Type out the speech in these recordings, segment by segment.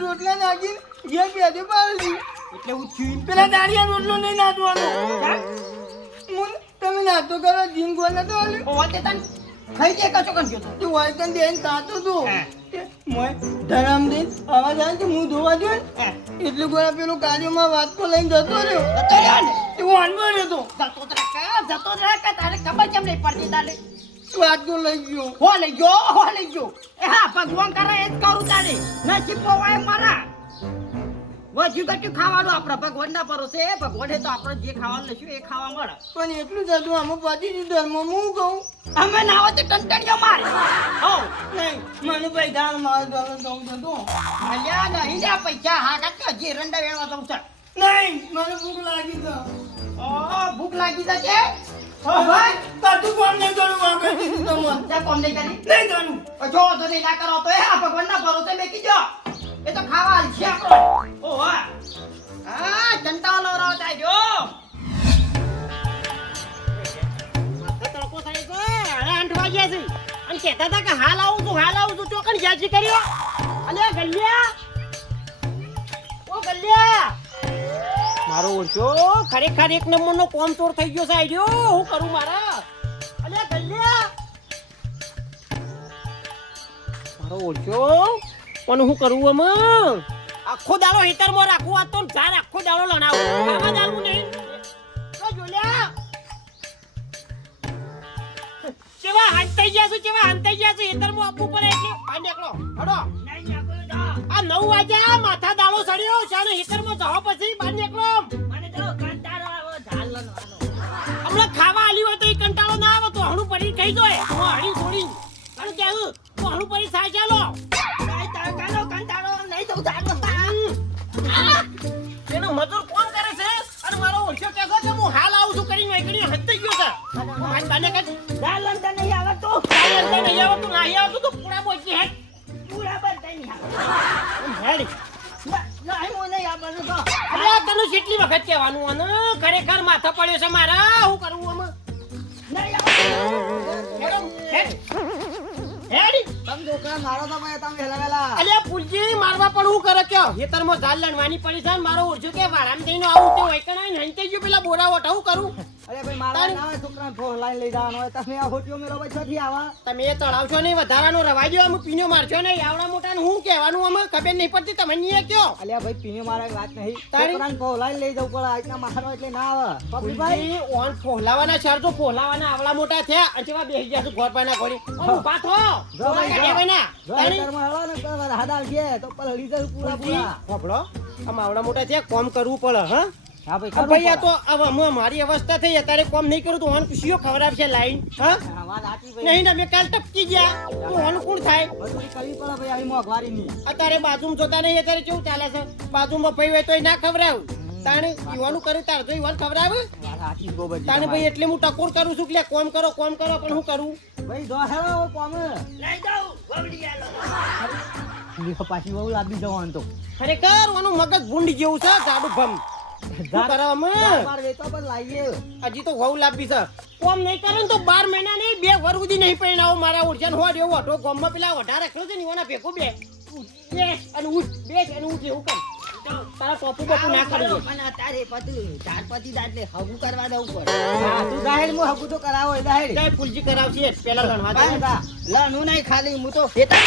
રોટલા નાખી ઘેર પેટે પાડી એટલે હું છીન પેલા દાડિયા રોટલો નહીં નાખવાનો તમે નાખતો કરો જીન ગોળ નતો આલ્યો તે તને ખાઈ દે કચો કન ગયો તું વાય તને દેન કાતો તો મોય ધરામ દે આવાજ આવે કે હું ધોવા દે એટલે ગોળા પેલો કાળીમાં વાત તો લઈને જતો રહ્યો ને એ વાનવો રહ્યો જતો રહે કે તારે ખબર કેમ નહીં પડતી તારે વાત તો લઈ ગયો હો લઈ ગયો એ હા ભગવાન કરે એ જ કરું તારે નસીબ પોવાય મારા વજુ ગટુ ખાવાનું આપણે ભગવાન ના ભરોસે ભગવાને તો આપણે જે ખાવાનું લઈશું એ ખાવા મળે પણ એટલું થતું આમાં પાછી ધર્મ હું કહું અમે ના હોય તો ટંટણીઓ મારે હો નહીં મને ભાઈ દાળ માર દાળ દઉં તો અલ્યા નહીં જા પૈસા હા કાકા જે રંડા વેણવા દઉં છે નહીં મને ભૂખ લાગી તો ભૂખ લાગી જશે ભાઈ તાતું કોમ નહીં કરું આગળ દીધી તમને ત્યાં કોમ નહીં કરી નહીં કરું જો તો નહીં ના કરો તો એ હા ભગવાન ના ભરોસે મેકી જો એ તો ખાવા છે આપણો ઓ હા ચંટાલો રહો જાય જો તડકો થાય છે અરે 8 વાગ્યા છે અને કહેતા હતા કે હાલ આવું છું ચોકન જાજી કર્યો અલે ગલ્યા ઓ ગલ્યા મારો ઓછો ખરેખર એક નંબરનો કોમ ચોર થઈ ગયો છે આઈડિયો હું કરું મારા અલે ગલ્યા મારો ઓછો પણ હું કરું આમાં આખો દાડો હેતરમાં રાખવું આ તો ઝાડ આખો દાડો લણાવું ખાવા દાડવું નહીં તો જોલ્યા કેવા હાંતાઈ ગયા છું હેતરમાં આપવું પડે એટલે આ નીકળો હડો આ 9 વાગ્યા માથા દાડો સડ્યો ચાલો હેતરમાં જાવ પછી બહાર નીકળો મને તો કંટાળો આવે ઝાડ લણવાનો હમણાં ખાવા આલી હોય તો એ કંટાળો ના આવે તો હણું પડી કહી દો હણી છોડી અને કેવું તો હણું પડી થાય ચાલો એનો મજૂર કોણ કરે છે અને મારો ઓછો કેગો છે હું હાલ આવું છું કરીને એકડી હત્તી ગયો છે મારી બાને કે દાલ લંડા નહીં આવતો નહીં આવતું તો પૂરા બોચી હેડ પૂરા બનતા નહીં હેડ ના હું નહીં આવવાનું તો અરે તને કેટલી વખત કહેવાનું અને ખરેખર માથા પડ્યો છે મારા હું કરવું આમાં નહીં આવતું હેડ તમ છોકરા મારો તો ભાઈ તમે હેલા અલ્યા પુલજી મારવા પણ હું કરે કયો હેતરમાં ઝાલ લણવાની પડી છે મારો ઓરજો કે વારામ થઈને આવું તે હોય કણાઈ હંતે ગયો પેલા બોરા વટા હું કરું અરે ભાઈ મારવા ના હોય છોકરા ફોન લાઈન લઈ જવાનો હોય તમે આ હોટીઓ મેરો ભાઈ છથી આવા તમે એ તળાવશો નહીં વધારાનો રવાજો અમે પીનો મારશો નહીં આવડા મોટા ને હું કહેવાનું અમે ખબર નહીં પડતી તમે નહીં કયો અલ્યા ભાઈ પીનો મારવાની વાત નહીં છોકરાને ફોન લાઈન લઈ જવું પડે આજના મારવા એટલે ના આવે ભાઈ ઓન ફોલાવાના શર તો ફોલાવાના આવડા મોટા થયા અને જેવા બેસી ગયા ઘર પાના ઘોડી ઉભા થો મોટા છે કોમ કરવું પડે હા તો મારી અવસ્થા થઈ અત્યારે કોમ નહીં કરું તો હોન ખુશીઓ ખવડાવ છે લાઈન નહીં ને મેં કાલ ટપકી ગયા તો હોન કોણ થાય અત્યારે બાજુમાં જોતા નહીં અત્યારે કેવું ચાલે છે બાજુમાં ભાઈ હોય તો ના ખવડાવું તાણે યુવાનું કર્યું તાર તો યુવાન ખવડાવે તાણે ભાઈ એટલે હું ટકોર કરું છું કે કોમ કરો પણ હું કરું ભાઈ દોહરો કોમ લઈ જાવ વબડી આલો પાછી બહુ લાગી જવાનું તો ખરેખર ઓનું મગજ ભૂંડી જેવું છે જાડુ ભમ હજી તો વહુ લાવી છે કોમ નહીં કરે ને તો 12 મહિના નહીં 2 વર્ષ સુધી નહીં પરિણાવો મારા ઓળખ્યા હોટ એવો હતો ગામમાં પેલા વઢા રખડો છે ને એના ભેગું બે અને ઉઠ એવું કર તારા ટોપુ બપુ ના કરજો અને તારે પતિ દાટલે હગુ કરવા દઉં પડે હા તું જાહેર મો હગુ તો કરાવો જાહેર કઈ ફૂલજી કરાવશે પેલા લણવા દે લણું નહીં ખાલી હું તો ફેતા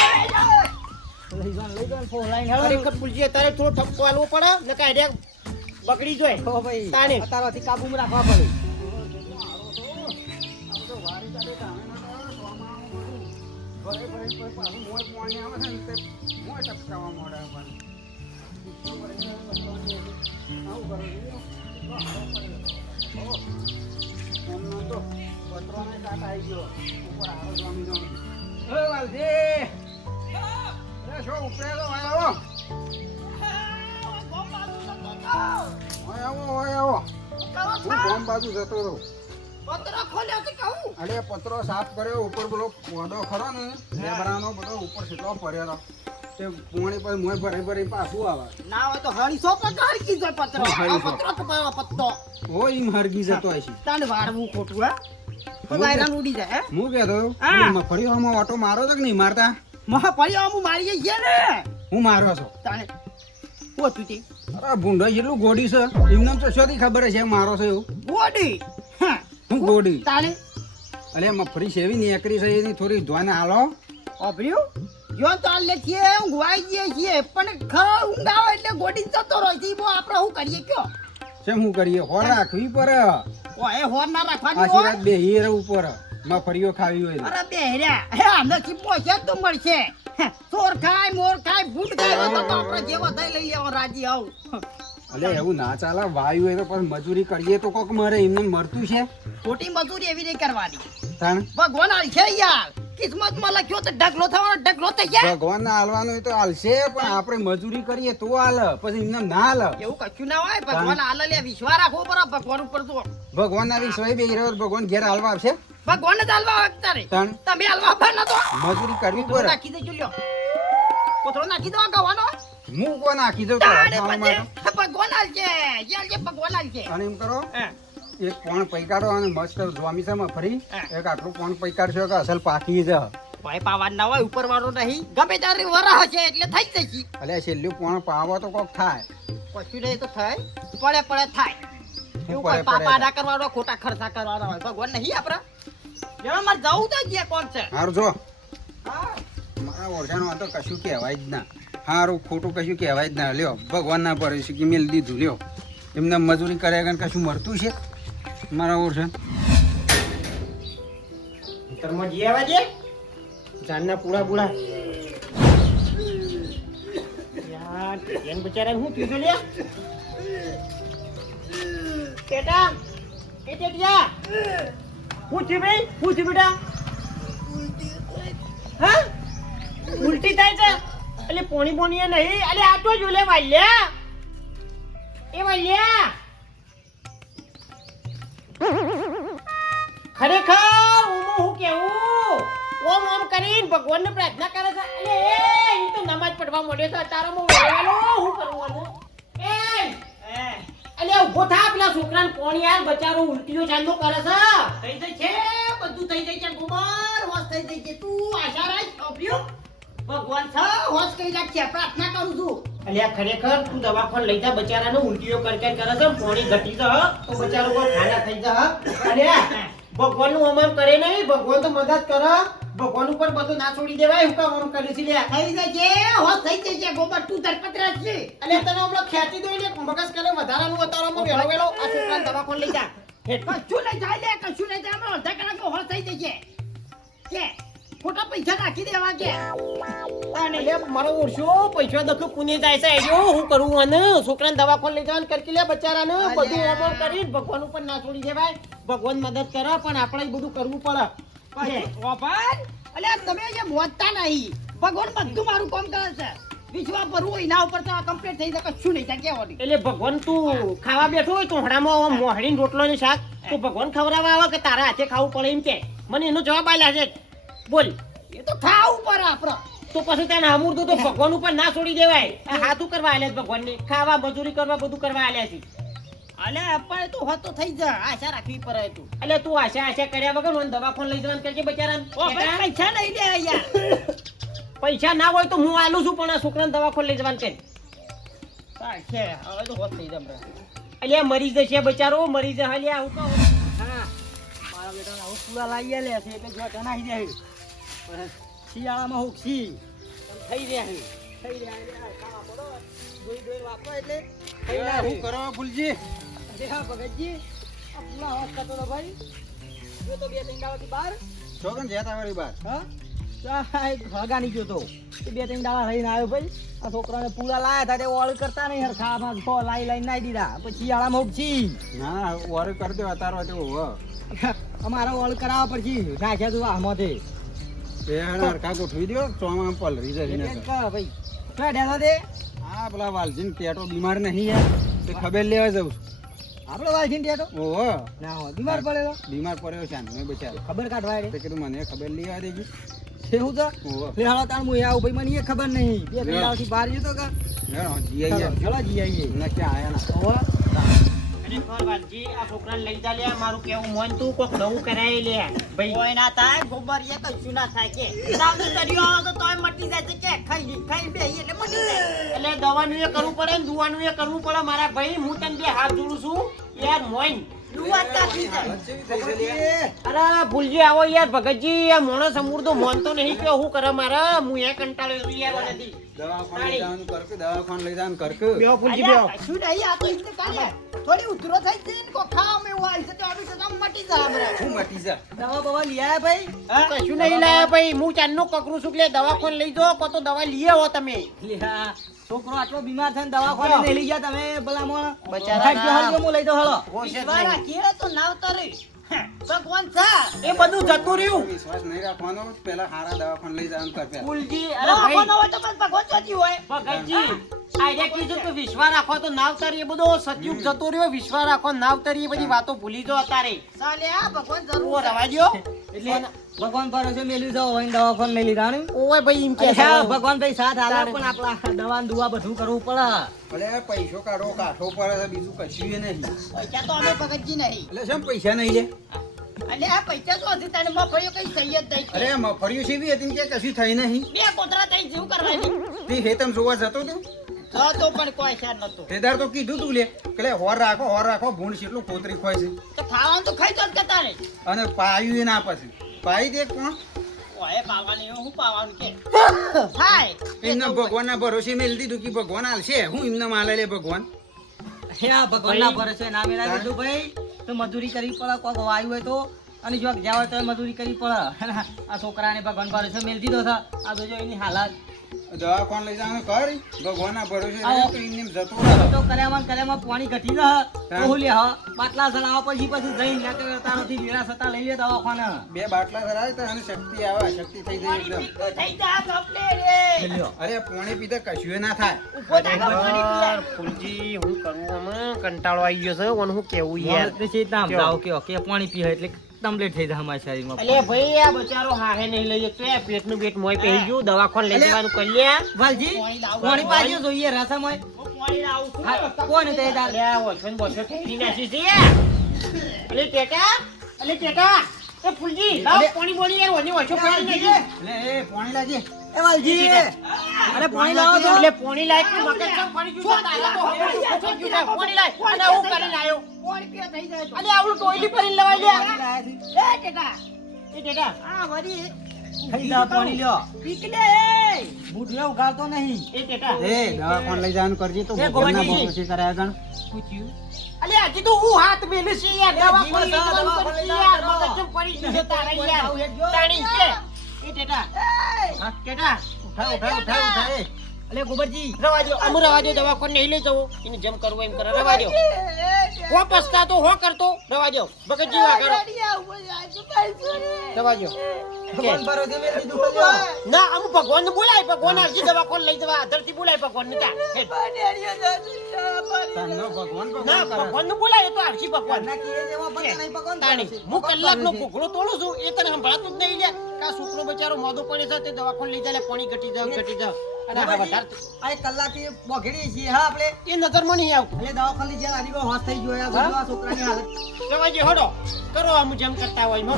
લઈ જાન ફોન લાઈન હેળો ખરેખર ફૂલજી તારે થોડો ઠપકો આલવો પડે ને કાઢ્યા બકડી જોય હો ભાઈ તાને તારાથી કાબુમાં રાખવા પડે પતરો ખોલ્યો છે કહું. અરે પતરો સાફ કર્યો ઉપર પેલો પોદો ખરો ને લેબરાનો બધો ઉપર સીટલો પડ્યો તે પોણી પર મોય ભરી પાછું આવે ના હોય તો હળીસો પર હળગી જાય પતરો. શું હળીસો? આ પતરો તો પાડો પત્તો. હો ઈમ હરગી જતો હશે તાને વાળવું ખોટું હા. તો વાયરાન ઉડી જાય હે. હું કહેતો હા. મફળીઓમાં ઓટો મારો છે કે નહીં મારતા મહા પડ્યો હું મારી ગઈ ને. હું મારો છો તાને પોતું તે અરે ભૂંડો જેટલું ગોડી છે એમને તો શોથી ખબર છે મારો છે એવું બોડી. હા હું ગોડી તાને અલે મફળી સેવી નીકળી છે એની થોડી ધોઈને હાલો ઓભર્યું જો તો આલે છે ઊંઘવાઈ ગઈ છે પણ ખરા ઊંઘ આવે એટલે ગોડી જતો રહે છે. બો આપણે શું કરીએ કયો. શેમ શું કરીએ હોર રાખવી પડે ઓય હોર ના રાખવાની આશી હોય. રાત બેહી રહે ઉપર મફળીઓ ખાવી હોય તો. અરે બેહર્યા હે આમને ચીપો છે તો મળશે. હે, ચોર ખાય મોર ખાય ભૂત ખાય તો આપણે જેવો થઈ લઈ લેવો રાજી આવ. અલે એવું ના ચાલે વાયુ હોય તો પછી મજૂરી કરીએ તો કોક મરે એમને મરતું છે ખોટી મજૂરી એવી નહીં કરવાની. તાણ ભગવાન આલ છે યાર કિસ્મત માં લખ્યો તો ઢગલો થવાનો ઢગલો થઈ જાય. ભગવાન ના હાલવાનું હોય તો હાલશે પણ આપણે મજૂરી કરીએ તો હાલ પછી એમને ના હાલ એવું કશું ના હોય. ભગવાન આલ લે વિશ્વાસ રાખવો પડે ભગવાન ઉપર તો. ભગવાન ના વિશ્વાસ બે રહ્યો ભગવાન ઘેર હાલવા આવશે ભગવાન જ હાલવા આવે તારે. તાણ તમે હાલવા બન તો મજૂરી કરવી કોથળો પડે નાખી દેજો લ્યો. કોથળો નાખી દો ગવાનો. હું કોણ નાખી દઉં તો તારે ખાવા પછી માટે. ભગવાન આલ છે યાર જે ભગવાન આલ છે. અને એમ કરો હે. એક પોણ પૈકાડો અને મસ્ત જોમી છે ફરી હા. એક આટલું પોણ પૈકાડશો કે અસલ પાકી જ ભાઈ પાવાન ના હોય ઉપર વાળો નહીં ગમે ત્યારે વરહ છે એટલે થઈ જશે. અલે છેલ્લું પોણ પાવો તો કોક થાય કશું નહીં તો થાય પડે પડે થાય. એવું કોઈ પડે પાપા પડે ના કરવાનો ખોટા ખર્ચા કરવાના હોય ભગવાન નહીં આપડા. જેમાં મારે જવું તો જે કોણ છે. હારું જો હા. મારા ઓળખાણમાં તો કશું કહેવાય જ ના હારું ખોટું કશું કહેવાય જ ના લ્યો ભગવાન ના પડે છે કે મેલ દીધું લ્યો એમને મજૂરી કર્યા કારણ કશું મળતું છે મારા ઓળખાણ ખેતરમાં જઈ આવ્યા છે જાનના પૂળા બુળા યાર એન બચારા હું થયું છે લે ટેટા એ ટેટિયા હું થયું ભાઈ હું થયું બેટા હા ઉલટી થાય છે એટલે પોણી પોણી એ નહીં અલે આ તો જો લે વાલ્યા એ વાલ્યા ખરેખર હું કેવું ઓમ ઓમ કરીને ભગવાનને પ્રાર્થના કરે છે અલે એ ઈ તો નમાજ પઢવા મળ્યો છે તારામાં વળવાનો હું કરવાનું એ અલે ઉભો થા પેલા છોકરાને પોણી આલ બચારો ઉલટીઓ ચાંદો કરે છે થઈ જાય છે બધું થઈ જાય છે ગુમાર હોશ થઈ જાય છે તું આશા રાખ ઓપ્યો ભગવાન છે હોશ કરી રાખે પ્રાર્થના કરું છું અલ્યા ખરેખર તું દવાખાને લઈ જા બચારાને ઉલટીઓ કરે છે પોણી ઘટી જ તો બચારો કોઈ ખાના થઈ જા અલ્યા ભગવાનનું ઓમ ઓમ કરે નહીં ભગવાન તો મદદ કરે ભગવાન ઉપર બધું ના છોડી દેવાય હું કામ ઓમ કર્યું છે લ્યા થઈ જાય છે હોશ થઈ જાય છે ગોબર તું ધરપતરા છે અલ્યા તને હમણાં ખેંચી દો ને મગજ કરે વધારાનું ઉતારવામાં વેળો વેળો આ છોકરાને દવાખાને લઈ જા કશું નહીં જાય લે કશું નહીં જાય હમણાં અડધા કલાકમાં હોશ થઈ જાય છે ખોટા પૈસા નાખી દેવા કે અને લે મારો ઓરશો પૈસા દખો પુણે જાય છે એજો હું કરું અને છોકરાને દવાખાને લઈ જવાનું કરકી લે બચારાને બધું ઓમોમ કરી ભગવાન ઉપર ના છોડી દેવાય ભગવાન મદદ કરે પણ આપણે બધું કરવું પડે ઓપન અલ્યા તમે જે મોતતા નહીં ભગવાન બધું મારું કામ કરે છે વિશ્વાસ ભરવું એના ઉપર તો કમ્પ્લીટ થઈ જાય કશું નહીં થાય કેવાની. એટલે ભગવાન તું ખાવા બેઠો હોય ચોહડામાં આમ મોહડીને રોટલો ને શાક તો ભગવાન ખવડાવવા આવે કે તારા હાથે ખાવું પડે એમ કે મને એનો જવાબ આલ્યા છે બોલ એ તો ખાવું પડે આપણે. તો પછી તને અમૂર્તું તો ભગવાન ઉપર ના છોડી દેવાય આ હાથું કરવા આલ્યા છે ભગવાનને ખાવા મજૂરી કરવા બધું કરવા આલ્યા છે અલે પણ તો હોતો થઈ જા આશા રાખવી પડે તું. એટલે તું આશા કર્યા વગર મને દવાખાને લઈ જવાનું કરજે બચારાને ઓ ભાઈ પૈસા નહીં દે યાર. પૈસા ના હોય તો હું આલું છું પણ આ છોકરાને દવાખાને લઈ જવાનું કે છે હવે તો હોત થઈ જાય. એટલે મરી જશે બચારો મરી જશે લ્યા હું કહું હા મારા બેટાને આવું પૂરા લાવી લે છે એટલે જો જનાઈ જાય પણ શિયાળામાં હું ખી થઈ રહ્યા છે થઈ રહ્યા એટલે ખાવા પડો દોઈ દોઈ વાપરો એટલે થઈ રહ્યા શું કરો ફૂલજી છે હા ભગતજી આ પૂરા હોત કરતો તો ભાઈ જો તો બે ત્રણ દાવાથી બહાર છોકન જતા વાળી બાર હા ભગાની ગયો તો એ બે ત્રણ દાવા રહીને આવ્યો ભાઈ આ છોકરાને પૂરા લાયા હતા તે ઓળ કરતા નહીં હરખામાં છ લાઈ લાઈ નાઈ દીધા પછી શિયાળામાં ઉગશી ના ઓર કરી દો અતારો તેવું હો અમારા ઓળ કરાવવા પડશે નાખ્યા તું આમાંથી એ હરખા ગોઠવી દો ચોમાં પલરી જશે ને ભાઈ ક્યાં ડેલા દે હા પેલા વાલજીન પેટો બીમાર નહીં યાર તે ખબર લેવા જઉં છું આપણો વાલજીને ત્યાં તો ઓહો ના હોય બીમાર પડેલો બીમાર પડ્યો છે મેં બચારો ખબર કાઢવા રે તે કીધું મને ખબર લઈ આવવા દેજો એવું તો ઓહો લે હાલો તાણ હું આવું ભાઈ મને એ ખબર નહીં બે પેલાથી બહાર જતો કા હેડો જી આઈએ ચલો જી આઈએ ના ક્યાં આયા ના ઓહો ખરેખર વાલજી આ છોકરાને લઈ જા લે મારું કેવું મોન તું કોક નવું કરાય લે ભાઈ કોઈ ના થાય ગોબર એ કશું ના થાય કે સાવની તરીઓ આવે તો તોય મટી જાય છે કે ખાઈ બે એટલે મટી જાય એટલે દવાનું એ કરવું પડે ને દુવાનું એ કરવું પડે મારા ભાઈ હું તને બે હાથ જોડું છું યાર મોઈન દુવાત કાઢી જાય અરે ભૂલજી આવો યાર ભગતજી આ માણસ અમૂર્તો મોનતો નહીં કે હું કરે મારા હું એ કંટાળ્યો છું યાર નથી દવાખાને લઈ જવાનું કરકે દવાખાને લઈ જવાનું કરકે બેહો ભૂલજી બેહો કશું નહીં આ તો એટલે કાઢે થોડી ઉતરો થઈ છે ને કો ખાવા મે વાલ છે તો આવી તો આમ મટી જાય હમણાં શું મટી જા દવા બવા લઈ આયા ભાઈ કશું નહીં લાયા ભાઈ હું ચાંદનું કકરું છું એટલે દવાખાને લઈ જાઓ કો તો દવા લઈ આવો તમે લે આ છોકરો આટલો બીમાર થઈને દવાખાને નહીં લઈ ગયા તમે ભલા મોણ બચારાના- હાલ હું લઈ દો હાલો વિશ્વારા કેળે તો નાવતરે ભગવાન છે એ બધું જતું રહ્યું વિશ્વાસ નહીં રાખવાનો પેલા હારા દવાખાને લઈ જવાનું કર પેલા ભૂલજી અરે ભગવાન ભાઈ હોય તો બસ ભગવાન ચોથી હોય ભગતજી આઈને કીધું કે વિશ્વાસ રાખો તો નાવતરી એ બધો સતયુગ જતો રહ્યો વિશ્વાસ રાખો નાવતરી એ બધી વાતો ભૂલી જાઓ અત્યારે ચાલે આ ભગવાન ઓ જરૂર છે. રવા દ્યો એટલે ભગવાન ભરોસે મેલ્યું જાવ હોય દવાખાને નહીં લીધાનું ઓય ભાઈ એમ કે છે. ભગવાન ભાઈ સાથ આલે પણ આપણા દવા ને દુવા બધું કરવું પડે અલે પૈસો કાઢો કાઠો પડે છે, બીજું કશું ય નહીં પૈસા તો અમે ભગતજી નહીં એટલે શેમ પૈસા નહીં લે અને આ પૈસા તો હતી તને મફળીઓ કઈ થઈ જ નહીં અરે મફળિયું સીવી હતી ને કે કશું થઈ નહીં બે કોતરા થઈ જેવું કરવાની તે હેતમ જોવા જતો તું તો પણ કોઈ શેર નતો તેદાર તો કીધું તું લે કે હોર રાખો ભૂંડ કેટલું કોતરી ખોય છે તો ખાવાનું તો ખાઈ તો જ કતા રે અને પાયું એ ના પછી પાઈ દે કોણ ઓય પાવાની હું પાવાનું કે થાય એમને ભગવાનના ભરોસે મેલ દીધું કે ભગવાન હાલશે હું એમને માલે લે ભગવાન હા ભગવાનના ભરોસે ના મેળા દીધું ભાઈ તો મજૂરી કરવી પડે કોક વાયુ હોય તો અને જો જ્યાં હોય તો મજૂરી કરવી પડે આ છોકરાને ભગવાન ભરોસે મેલ દીધો છે આ તો જો એની હાલત દવાખાને લઈ જવાનું કર ભગવાનના ભરોસે આવો. રહે તો એમને જતો રહે. તો કર્યામાં પાણી ઘટી જશે તો હું લે હા બાટલા સલાવો પછી જઈને ના કરતા નથી વેરા સતા લઈ લે દવાખાને બે બાટલા ધરાય તો અને શક્તિ આવે શક્તિ થઈ જાય એકદમ થઈ જા કપલે રે લ્યો. અરે પાણી પીધા કશું ના થાય ઉભો થા પાણી પીએ ફૂલજી હું કરું આમાં કંટાળો આવી ગયો છે અને હું કેવું યાર મોણસ છે તામ જાવ કે પાણી પીએ એટલે કમ્પ્લીટ થઈ જાય અમારા શરીરમાં અલે ભાઈ આ બચારો હાહે નહીં લઈ જતો એ પેટનું પેટ મોય પહેરી ગયું દવાખાને લઈ જવાનું કરી લ્યા વાલજી પાણી લાવો. પાણી પાજો જોઈએ રસામાં હું પાણી લાવું છું કોણ તે દાલ અલે આ વોશમેન બોશમેન ફેરી નાખી છે અલે ટેટા એ ફૂલજી લાવ પાણી બોલી યાર વને વોશો ફેરી નાખી લે એ પાણી લાજે એ વાલજી અરે પાણી લાવો તો એટલે પાણી લાય કે મગજ ચમ ફરી ગયું છે તારા તો હવે શું ગયું છે પાણી લાય અને હું કરીને આવ્યો પાણી પીએ થઈ જાય તો અલે આવડું ટોયલી ભરીને લવાઈ લ્યા એ ટેટા એ ટેટા આ વરી થઈ જા પાણી લ્યો પીકલે બૂટ લે ઉગાડતો નહીં એ ટેટા એ દવાખાને લઈ જવાનું કરજે તો એ ભગવાનના ગોવાજી. ભરોસે કરાયા ગણ પૂછ્યું અલે હજી તો હું હાથ મેલું છે યાર દવા જીવન ખોલી સા દવા ખોલી યાર જા, મગજ ચમ પડી ગયું છે તારા યાર તાણી કે એ ટેટા હા ટેટા ઉઠા એ અલે ગોબરજી રવા દો અમુ રવા દો દવાખાને નહીં લઈ જવું એને જેમ કરવું એમ કરે રવા દો હો પસ્તા તો હો કરતો રવા દો ભગતજી વાગડો રવા દો ભગવાન ભરોસે મેં દીધું બોલ્યો ના અમુ ભગવાન બોલાય ભગવાન આવજી દવાખાને લઈ જવા ધરતી બોલાય ભગવાન ને ત્યાં તનનો ભગવાન ના ભગવાન કરે ભગવાન નું બોલાય એ તો આવજી ભગવાન ના કીએ જેવા ભગવાન નહીં ભગવાન તાણી ભરોસે. હું ભગવાન કલાકનો ભરોસે. ઘોઘરો તોડું છું એ તને સંભળાતું જ નહીં લે કા છોકરો બચારો મોદો પડે છે તે દવાખાને લઈ જાય પાણી ઘટી જાવ અને આ ગોબરજી, વધારે આ એક કલાકથી બોઘડીએ છીએ હા આપણે એ નજરમાં નહીં આવતું એટલે દવાખાને જ્યાં આની કોઈ હોશ થઈ ગયો યાર બધું આ છોકરાની હાલત જવાજી હડો કરો આમ જેમ કરતા હોય હડો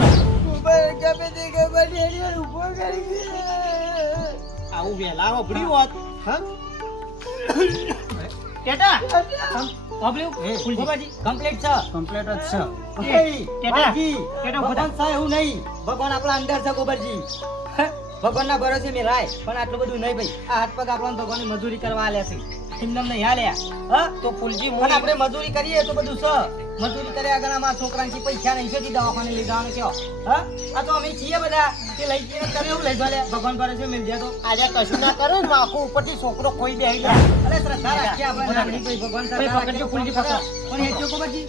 આવું વેલા હોભળી હોત હા ટેટા પબ્લિક એ, ગોબરજી કમ્પ્લીટ છે કમ્પ્લીટ જ છે ટેટા ગોબરજી, ટેટા ભગવાન છે એવું નહીં ભગવાન આપણા અંદર છે ગોબરજી ભગવાનના ભરોસે મેં રાય પણ આટલું બધું નહીં ભાઈ આ હાથ પગ આપણને ભગવાનની મજૂરી કરવા આલ્યા છે એમને નહીં હાલ્યા હા તો ફૂલજી અને આપણે મજૂરી કરીએ તો બધું છે મજૂરી કર્યા આગળ અમારા છોકરાને પૈસા નહીં છે દવાખાને લઈ જવાનું કયો હા આ તો અમે છીએ બધા કે લઈ જઈને તમે એવું લઈ જાય ભગવાન ભરોસે મેં દે તો આજે કશું ના કરો ને આખું ઉપરથી છોકરો ખોઈ દે અરે શ્રદ્ધા રાખીએ આપણે નાગરિક ભાઈ ભગવાન ભાઈ શ્રદ્ધા પકડજો, રાખીએ, ફૂલજી ભગવાન પકડો. પણ હેઠજો ગોબરજી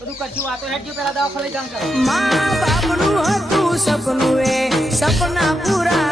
બધું કરશું આ તો હેઠજો પેલા દવાખાને લઈ જવાનું કરો મા બાપનું હતું સપનું એ સપના પૂરા